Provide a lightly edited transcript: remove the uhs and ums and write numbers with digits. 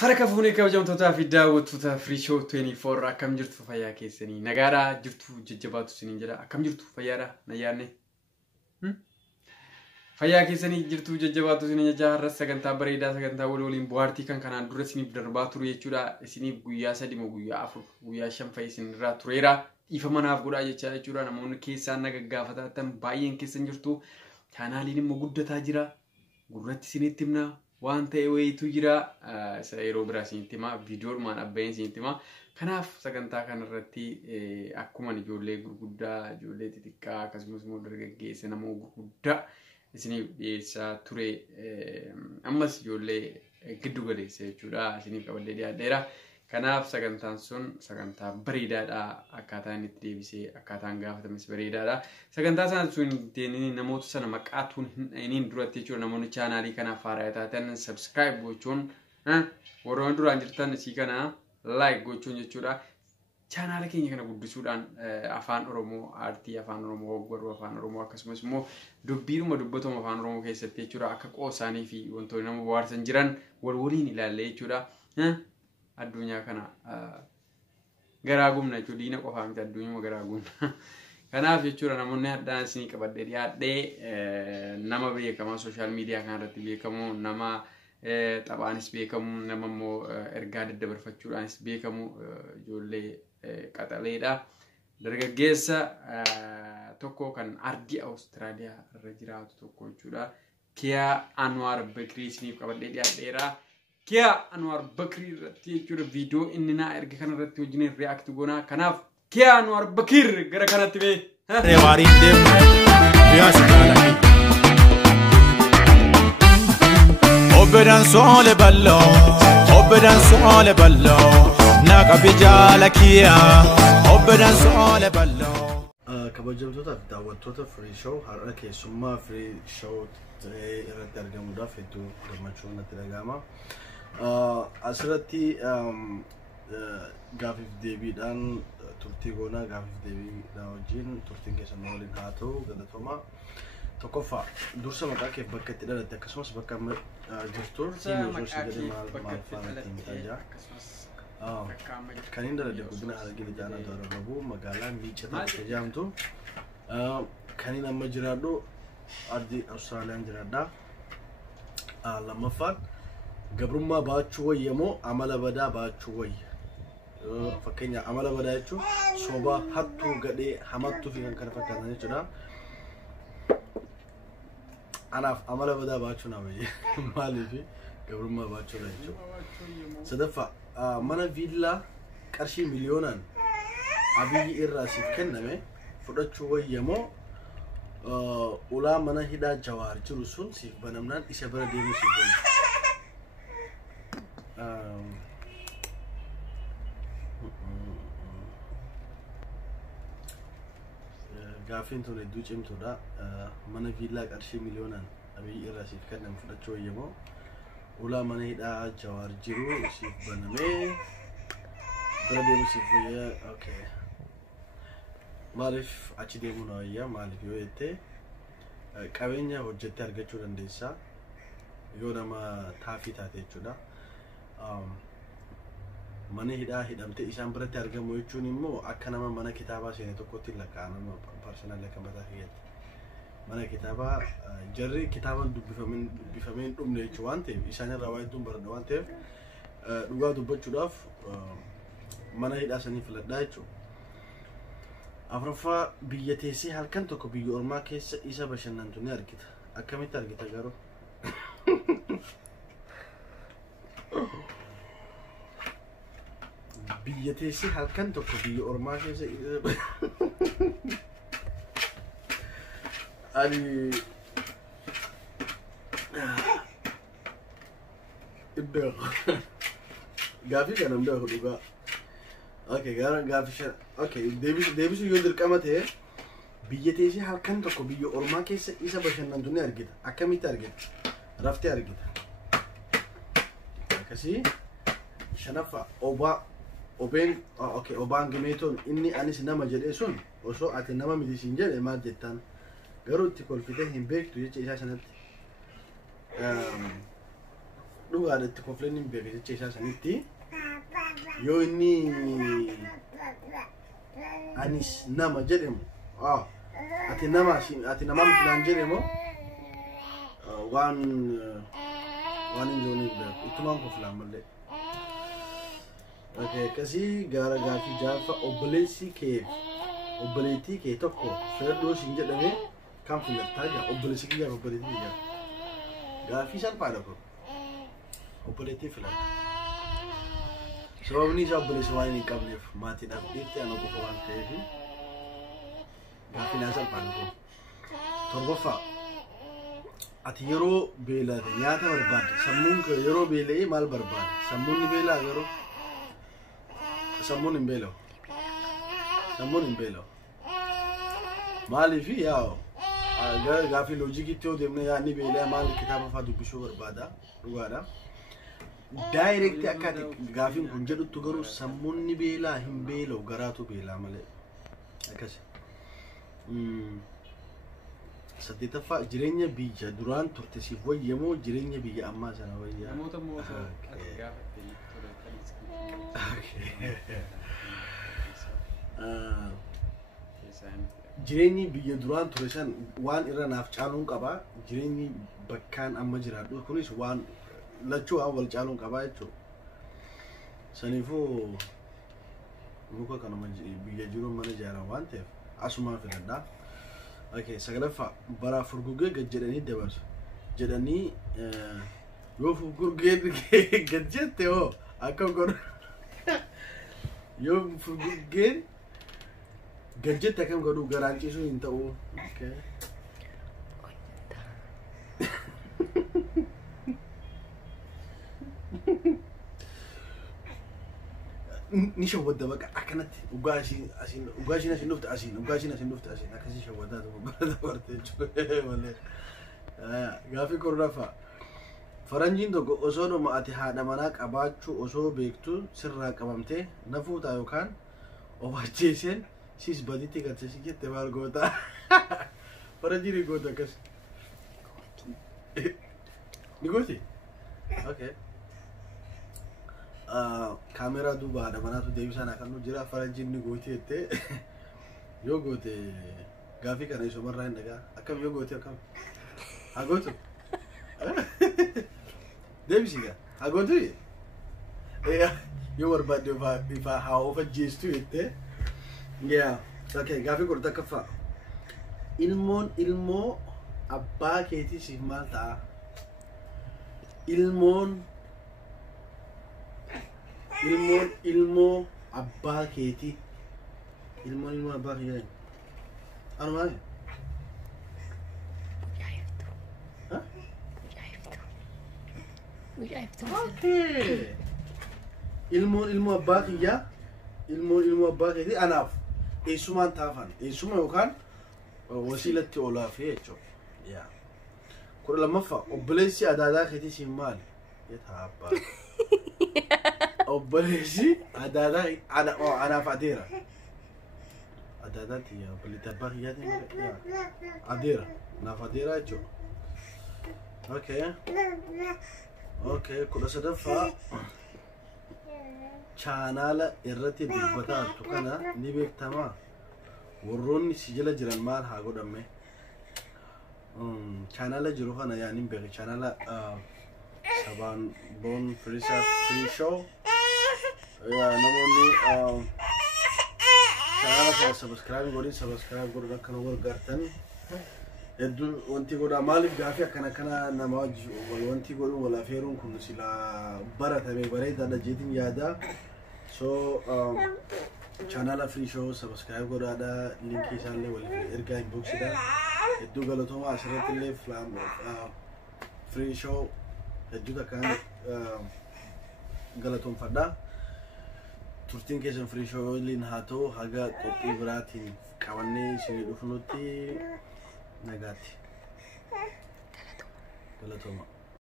Harka fuunee kabajamtootaa fi daawwattoota Free Show 24 akkam jirtu fayyaa keessanii nagaadhaa jirtu jajjabaatu isiniin jedha akkam jirtu fayyaadhaa nayyaanne fayyaa keessanii jirtu jajjabaatu isiniin jecha har'a sagantaa bareedaa sagantaa waliin bohaartii kan kanaan dura isiniif darbaa ture jechuudha isiniif guyyaa 3 moo guyyaa 4 guyyaa 5 fa'i isinirraa tureera dhiifa manaaf godhaa jechuudha namoonni keessaan nagaggaafataan baay'een keessan jirtu chaanaaliin immoo guddataa jira gurratti isinitti himna waan ta'e wayitu jira yeroo biraa isinitti hima viidiyoodhumaan abbaayeen isinitti hima kanaaf sagantaa kanarratti akkuma ijoollee gurguddaa ijoollee xixiqqaa akkasumas immoo dargaggeessa namoota gurguddaa isiniif dhiyeessaa ture ammas ijoollee giddu galeessa jechuudha isiniif qabadhee dhiyaadheera kanaaf sagantaan sun sagantaa bareedaadha akkaataan itti deebisee akkaataan gaafatames bareedaadha sagantaa sana sun namoota sana maqaatuun hin duratti jechuudha namoonni chaanaalii kanaaf haaraa taatan subscribe gochuun warroonni duraan jirtan isii kana like gochuun jechuudha chaanaala keenya kana guddisuudhaan afaan Oromoo aartii afaan Oromoo ogbarruu afaan Oromoo akkasumas immoo dubbiidhuma dubbatamu afaan Oromoo keessatti jechuudha akka qoosaanii fi wantoonni nama bohaarsan jiran waliin ilaallee jechuudha addunyaa kana garaa gumna jechuudha diina qofaa miti addunyuma garaa gumna kanaaf jechuudha namoonni haddaan isinii qabadhee dhiyaadhee nama beekamaa sooshaal miidiyaa kanarratti beekamu nama taphaanis beekamu nama immoo ergaa daddabarfachuudhaanis beekamu ijoollee qaxaleedha dargaggeessa tokko kan ardii Awustiraaliyaa irra jiraatu tokko jechuudha Kiyaa Anwar Bakrii isiniif qabadhee dhiyaadheera Kiyaa Anwar Bakrii irratti jechuudha viidiyoo inni naa erga kanarratti wajjin react goonaa kanaaf Kiyaa Anwar Bakrii gara kanatti bee Rewaariin deemu Riyaas Kaalanii Obbedan soole ballo Naqa bijaala Kiyaa Obbedan soole ballo kabajamtoota fi daawwattoota Free Show har'a keessummaa Free Show irratti argamuudhaaf hedduu gammachuun natti dhagahama. Asirratti gaafiif deebiidhaan turtii goonaa gaafiif deebiidhaan wajjin turtiin keessan waliin haa ta'u galatooma. Tokkoffaa dursa maqaa keef bakka itti dhalatte akkasumas bakka amma jirtu siimii osoo si jedhee maal faana ittiin taajaa. Kan hin daladde guddina Harargee Jaanaa Doorababuu magaalaa Miicata bakka jaamtu kan hin amma jiraadhu ardii Awustiraaliyaan jiraadha. Lammaffaan gabrummaa baachuu wayyamoo amala badaa baachuu wayya. Fakkeenya amala badaa jechuun soba hattuu gadhee hamattuu fi kan kana fakkaatan jechuudha. Anaaf amala badaa baachuu na wayya maaliif gabrummaa baachuu jechuudha. Sadaffaa mana viillaa qarshii miliyoonaan Abiyyi irraa siif kenname fudhachuu wayyamoo ulaa mana hidhaa Jawaar jiru sun siif banamnaan isa bira deemuu siif wayya. Gaafiin tun hedduu cimtuudha. Mana viillaa qarshii miliyoonaan Abiyyi irraa siif kenname fudhachuu wayyamoo ulaa mana hidhaa Jawaar jiru siif banamee bira deemuu siif wayya. Okay. Maaliif achi deemuu na wayya maaliif yoo jette qabeenya hojjettee argachuu dandeessa yoo nama taafii taate jechuudha. Mana hidhaa hidhamtee isaan biratti argamu jechuun immoo akka nama mana kitaabaa seene tokkotti lakkaa'ama personal akka mataa kiyyaatti. Mana kitaabaa jarri kitaabaan dubbifameen dhumne jechuun waan ta'eef isaanirraa waa hedduun baradha waan ta'eef dhugaa dubbachuudhaaf mana hidhaa sanii filadhaa jechuudha. Afuraffaa biyya teessee halkan tokko biyya ormaa keessa isa bashannantu ni argita. Akkamitti argita garuu? Biyya teessee halkan tokko biyya ormaa keessa ani iddoo gaafii kana hundaa dhugaa. Okay, gaafii okay, deebisu yoo dirqama ta'e biyya teessee halkan tokko biyya ormaa keessa isa bashannantu ni argita. Akkamitti argita? Raftee argita. Akkasii shanaffaa obaan gimeetoon inni anis nama jedhee sun osoo ati nama miti siin jedhe maal jettaan garuu itti kolfitee hin beektu jecha isaa sanatti dhugaadhaatti kofleen hin beeke jecha isaa sanitti yoo inni anis nama jedhemu ati nama midhaan jedhemu waan injoonii beeku ittumaan koflaan malee. Akkasii gaara gaafii jaafa obboleettii kee tokko filadhoo siin jedhame kan filattaa jira obboleessi kiyyaa obboleettii jira gaafii salphaadha kun obboleettii filadha. Sababni isaa obboleessi waan hin qabneef maatiidhaaf dhiitti ana qofa waan ta'eef gaafii naa salphaadha kun. Torbaffaa ati yeroo beelate nyaata barbaadde sammuun kee yeroo beela'ee maal barbaada? Sammuun ni beelaa yeroo sammuun hin beela'u. Sammuun hin beela'u. Maaliif yaa gaafii loojikiitti yoo deemne yaa ni beelaa maal kitaaba fa'aa dubbisuu barbaada dhugaadha. Daayirektii akka ati gaafiin kun jedhutti garuu sammuun ni beelaa hin beela'u garaatu beelaa malee akkasi. Saddeetaffaa jireenya biyya duraan turte siif wayyamoo jireenya biyya ammaa sana wayyaa? Namoota mootaa jireenyi biyya duraan ture san waan irra naaf caaluun qabaa. Jireenyi bakkaan amma jiraadhu kunis waan lachuu waan wal caaluun qabaa jechuudha. Saniifuu muka kanuma biyya jiru mana ijaaran waan ta'eef asumaan filadhaa. Sagalaffaa bara furgugee gad jedhanii dabarsu jedhanii yoo furgugeen gad jette hoo akka godhu yoo furgugeen gad jette akkam godhu garaan ciisuu hin ta'u. Ni shawwadda baqa akkanatti ugaashiin asin dhufte asin akkasii shawwaddaa tokko bara dabarte jechuudha malee. Gaafii kurnaffaa faranjiin tokko osoo dhuma ati haadha manaa qabaachuu osoo beektu sirraa qabamtee na fuutaa yookaan of ajjeeseen siis baditti galchisi jette maal goota? Faranjiin hin gootu akkas ni gooti? Okay. Kaameraa duuba haadha manaatu deebisaan akka nu jira faranjiin ni gooti jettee yoo goote gaafii kana isumarraa hin dhagaa akkam yoo goote akkam haa gootu deebisiga haa gootu yoo barbaadde ifaa haa of ajjeestu jettee gaafii kun takkaffaa ilmoon ilmoo abbaa keetii siif maal ta'a? Ilmoo abbaa keetii ilmoo abbaa keetii anu maali? Ilmoo abbaa kiyyaa ilmoo abbaa keetii anaaf eessumaan taafan eessuma yookaan wasiilatti olaaf jechuudha. Kudha lammaffaa obboleessi adaadaa keetii siif maali? Yetaa abbaa obboleessi adaadaa anaaf adeera. Adaadaatti obboleetti abbaa kiyyaatiin adeera naaf adeera jechuudha. Kudha sadaffaa chaanaala irratti dubbataatu kana ni beektamaa? Warroonni si jala jiran maal haa godhamme? Chaanaala jiru kana yaa nin beeka chaanaala Saban Bon Free Show namoonni chaanaala kana subscribe godhin akka nu gargaartan hedduu wanti godhaa. Maaliif gaafii akkana nama wanti godhuun wal afeeruun kun sila baratame bareedaadha jeetiin yaada. So chaanaala Free Show subscribe godhaadha. Linkii isaallee wal ergaa inboxidha. Hedduu galatooma asirratti illee Free Show hedduu takkaan galatoomfadha. Turtiin keessan Free Show waliin haa ta'u haga qophii biraatiin qabannee isinii dhufnutti nagaatti. Galatooma.